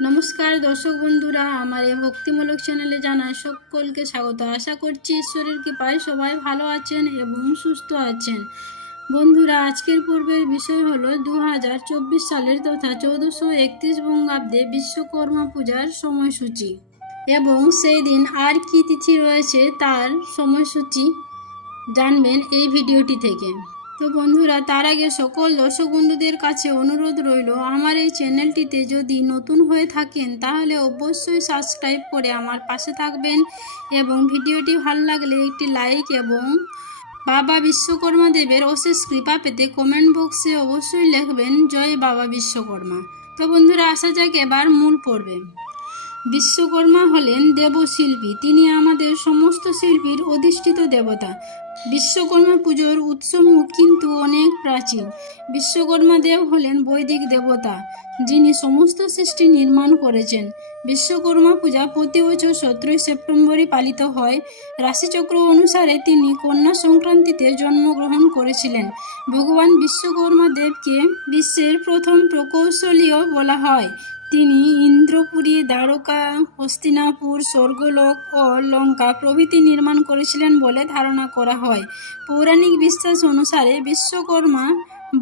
নমস্কার দর্শক বন্ধুরা, আমার এই ভক্তিমূলক চ্যানেলে জানাই সকলকে স্বাগত। আশা করছি ঈশ্বরের কৃপায় সবাই ভালো আছেন এবং সুস্থ আছেন। বন্ধুরা, আজকের পর্বের বিষয় হলো 2024 সালের তথা 1431 বঙ্গাব্দে বিশ্বকর্মা পূজার সময়সূচি এবং সেই দিন আর কি তিথি রয়েছে তার সময়সূচি জানবেন এই ভিডিওটি থেকে। তো বন্ধুরা, তার আগে সকল দর্শক বন্ধুদের কাছে অনুরোধ রইল, আমার এই চ্যানেলটিতে যদি নতুন হয়ে থাকেন তাহলে অবশ্যই সাবস্ক্রাইব করে আমার পাশে থাকবেন এবং ভিডিওটি ভালো লাগলে একটি লাইক এবং বাবা বিশ্বকর্মা দেবের অশেষ কৃপা পেতে কমেন্ট বক্সে অবশ্যই লিখবেন জয় বাবা বিশ্বকর্মা। তো বন্ধুরা, আসা যাক এবার মূল পর্বে। বিশ্বকর্মা হলেন দেবশিল্পী। তিনি আমাদের সমস্ত শিল্পীর অধিষ্ঠিত দেবতা। বিশ্বকর্মা পুজোর উৎসমূহ কিন্তু অনেক প্রাচীন। বিশ্বকর্মা দেব হলেন বৈদিক দেবতা, যিনি সমস্ত সৃষ্টি নির্মাণ করেছেন। বিশ্বকর্মা পূজা প্রতি বছর 17 সেপ্টেম্বরই পালিত হয়। রাশিচক্র অনুসারে তিনি কন্যা সংক্রান্তিতে জন্মগ্রহণ করেছিলেন। ভগবান বিশ্বকর্মা দেবকে বিশ্বের প্রথম প্রকৌশলীও বলা হয়। তিনি ইন্দ্রপুরী, দ্বারকা, হস্তিনাপুর, স্বর্গলোক ও লঙ্কা প্রভৃতি নির্মাণ করেছিলেন বলে ধারণা করা হয়। পৌরাণিক বিশ্বাস অনুসারে বিশ্বকর্মা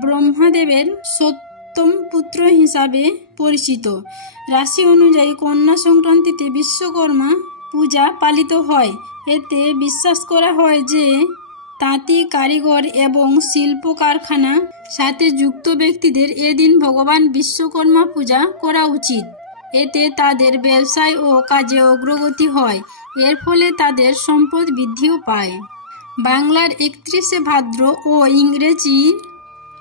ব্রহ্মাদেবের সপ্তম পুত্র হিসাবে পরিচিত। রাশি অনুযায়ী কন্যা সংক্রান্তিতে বিশ্বকর্মা পূজা পালিত হয়। এতে বিশ্বাস করা হয় যে তাঁতি কারিগর এবং শিল্প কারখানা সাথে যুক্ত ব্যক্তিদের এদিন ভগবান বিশ্বকর্মা পূজা করা উচিত। এতে তাদের ব্যবসায় ও কাজে অগ্রগতি হয়, এর ফলে তাদের সম্পদ বৃদ্ধিও পায়। বাংলার 31শে ভাদ্র ও ইংরেজি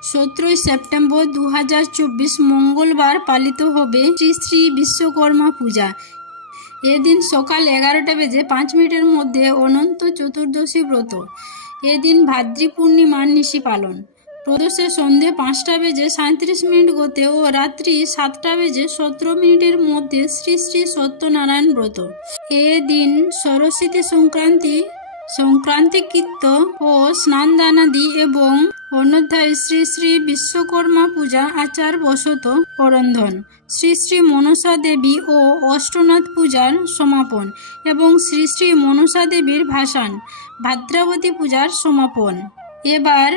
17 সেপ্টেম্বর 2024 মঙ্গলবার পালিত হবে শ্রী শ্রী বিশ্বকর্মা পূজা। এদিন সকাল 11:05 মধ্যে অনন্ত চতুর্দশী ব্রত। এদিন ভাদ্রী পূর্ণিমার নিশি পালন। প্রদোষে সন্ধে 5:37 গতে ও রাত্রি 7:17 মধ্যে শ্রী শ্রী সত্যনারায়ণ ব্রত। এদিন সরস্বতী সংক্রান্তিকৃত ও স্নানদানাদি এবং অন্যথায় শ্রী শ্রী বিশ্বকর্মা পূজা আচার বশত করন্ধন। শ্রী শ্রী মনসা দেবী ও অষ্টনাথ পূজার সমাপন এবং শ্রী শ্রী মনসা দেবীর ভাসান। ভাদ্রাবতী পূজার সমাপন। এবার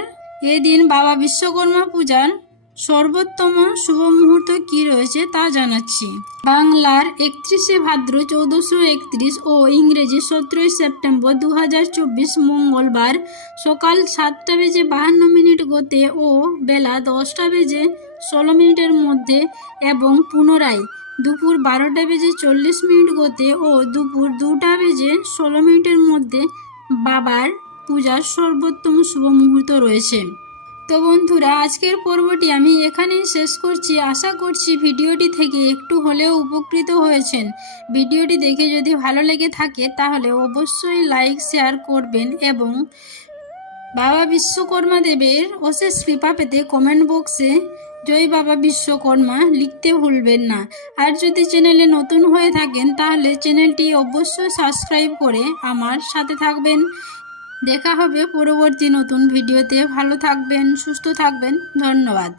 এদিন বাবা বিশ্বকর্মা পূজার সর্বোত্তম শুভ মুহূর্ত কি রয়েছে তা জানাচ্ছি। বাংলার 31শে ভাদ্র 1431 ও ইংরেজি 17 সেপ্টেম্বর 2024 মঙ্গলবার সকাল 7:52 গতে ও বেলা 10:16 মধ্যে এবং পুনরায় দুপুর 12:40 গতে ও দুপুর 2:16 মধ্যে বাবার পূজার সর্বোত্তম শুভ মুহূর্ত রয়েছে। তো বন্ধুরা, আজকের পর্বটি আমি এখানেই শেষ করছি। আশা করছি ভিডিওটি থেকে একটু হলেও উপকৃত হয়েছেন। ভিডিওটি দেখে যদি ভালো লেগে থাকে তাহলে অবশ্যই লাইক শেয়ার করবেন এবং বাবা বিশ্বকর্মা দেবের অশেষ কৃপা পেতে কমেন্ট বক্সে জয় বাবা বিশ্বকর্মা লিখতে ভুলবেন না। আর যদি চ্যানেলে নতুন হয়ে থাকেন তাহলে চ্যানেলটি অবশ্যই সাবস্ক্রাইব করে আমার সাথে থাকবেন। দেখা হবে পরবর্তী নতুন ভিডিওতে। ভালো থাকবেন, সুস্থ থাকবেন। ধন্যবাদ।